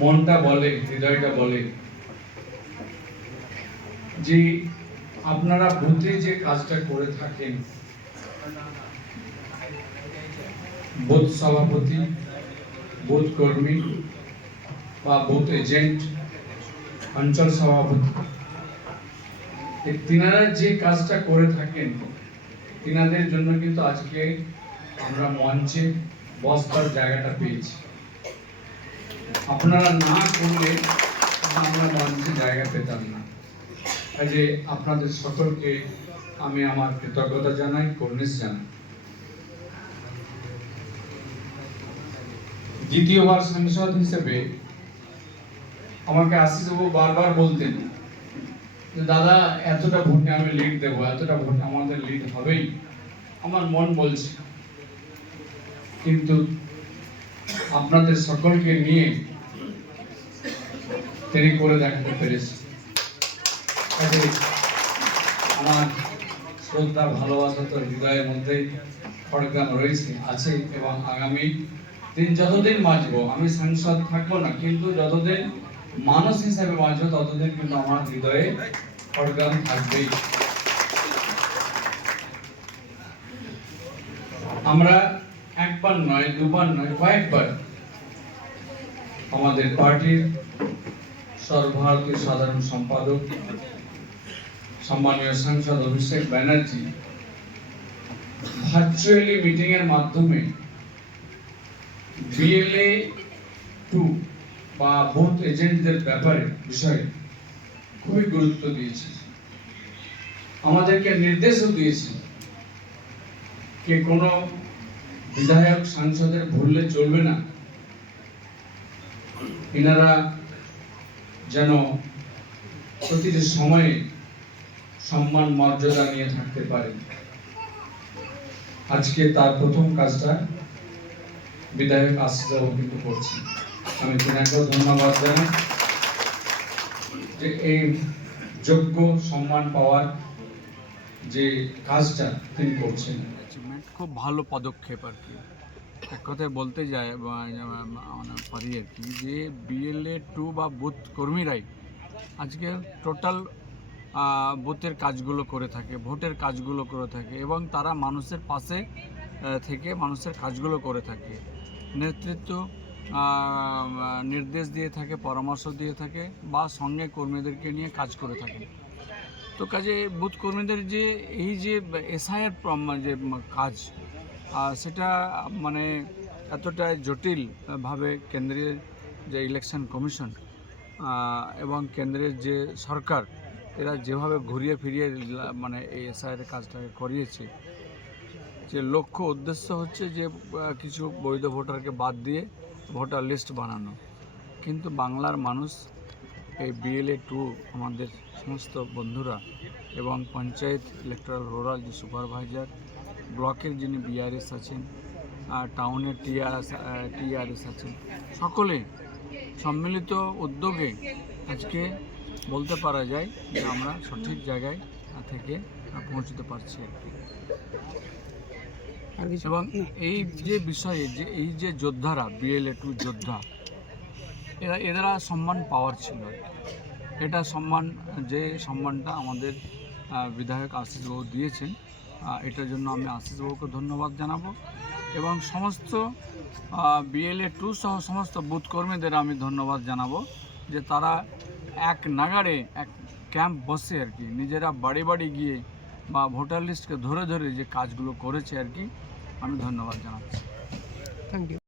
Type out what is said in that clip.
মনটা বলে, হৃদয়টা বলে। যে আপনারা বুথে যে কাজটা করে থাকেন বুথ সভাপতি বুথ কর্মী বা বুথ এজেন্ট, অঞ্চল সভাপতি তিনারা যে কাজটা করে থাকেন, তিনাদের জন্য কিন্তু আজকে আমরা মঞ্চে বসবার জায়গাটা পেয়েছি। আপনারা না করলে আমরা মঞ্চে জায়গা পেতাম না। কাজে আপনাদের সকলকে আমি আমার কৃতজ্ঞতা জানাই, কর্নিশ জানাই। দ্বিতীয়বার সাংসদ হিসেবে আমাকে আশিস বাবু বারবার বলতেন দাদা, এতটা ভোটে আমি লিড দেবো, এতটা ভোটে আমাদের লিড হবেই। আমার মন বলছে। কিন্তু আপনাদের সকলকে নিয়ে তিনি করে দেখাতে পেরেছে। আমার শ্রদ্ধা, ভালোবাসা তো হৃদয়ের মধ্যেই খড়গ্রাম রয়েছে, আছে এবং আগামী দিন যতদিন বাঁচবো, আমি সাংসদ থাকব না, কিন্তু যতদিন মানুষ হিসাবে বাঁচবো, ততদিন কিন্তু আমার হৃদয়ে খড়গ্রাম থাকবেই। আমরা একবার নয়, দুবার নয়, কয়েকবার আমাদের পার্টির সর্বভারতীয় সাধারণ সম্পাদক, সম্মানীয় সাংসদ অভিষেক ব্যানার্জি ভার্চুয়ালি মিটিং এর মাধ্যমে বিএলএ টু বা বুথ এজেন্টদের ব্যাপারে বিষয়ে খুবই গুরুত্ব দিয়েছে। আমাদেরকে নির্দেশও দিয়েছে যে কোনো বিধায়ক সাংসদের ভুললে চলবে না। এনারা যেন প্রতিটি সময়ে সম্মান, মর্যাদা নিয়ে থাকতে পারে আজকে তার প্রথম কাজটা বিধায়ক বাবু কিন্তু করছেন। আমি তিনাকেও ধন্যবাদ জানাই যে এই যোগ্য, সম্মান পাওয়ার যে কাজটা তিনি করছেন। খুব ভালো পদক্ষেপ আর কি। এক কথায় বলতে যায় পারি আর কি, যে বিএলএ টু বা বুথ কর্মীরাই আজকে টোটাল বুথের কাজগুলো করে থাকে, ভোটের কাজগুলো করে থাকে এবং তারা মানুষের পাশে থেকে মানুষের কাজগুলো করে থাকে। নেতৃত্ব নির্দেশ দিয়ে থাকে, পরামর্শ দিয়ে থাকে বা সঙ্গে কর্মীদেরকে নিয়ে কাজ করে থাকে। তো কাজে বুথ কর্মীদের যে এই যে এসআইয়ের যে কাজ সেটা মানে এতটা জটিলভাবে কেন্দ্রীয় যে ইলেকশন কমিশন এবং কেন্দ্রের যে সরকার, এরা যেভাবে ঘুরিয়ে ফিরিয়ে মানে এই এসআইয়ের কাজটাকে করিয়েছে, যে লক্ষ্য উদ্দেশ্য হচ্ছে যে কিছু বৈধ ভোটারকে বাদ দিয়ে ভোটার লিস্ট বানানো। কিন্তু বাংলার মানুষ এই বিএলএ টু আমাদের সমস্ত বন্ধুরা এবং পঞ্চায়েত ইলেকট্রাল রুরাল যে সুপারভাইজার ব্লকের যিনি বিআরএস আছেন আর টাউনের টিআরএস টিআরএস আছেন সকলে সম্মিলিত উদ্যোগে আজকে বলতে পারা যায় যে আমরা সঠিক জায়গায় থেকে পৌঁছতে পারছি আর কি। এবং এই যে বিষয়ে যে এই যে যোদ্ধারা বিএলএ টু যোদ্ধা এরা এরা সম্মান পাওয়ার ছিল। এটা সম্মান, যে সম্মানটা আমাদের বিধায়ক আশিসবাবু দিয়েছেন এটার জন্য আমি আশিসবাবুকে ধন্যবাদ জানাব এবং সমস্ত বিএলএ টু সহ সমস্ত বুথ কর্মীদের আমি ধন্যবাদ জানাব যে তারা এক নাগাড়ে, এক ক্যাম্প বসে আর কি, নিজেরা বাড়ি বাড়ি গিয়ে বা ভোটার লিস্টকে ধরে ধরে যে কাজগুলো করেছে আর কি, আমি ধন্যবাদ জানাচ্ছি। Thank you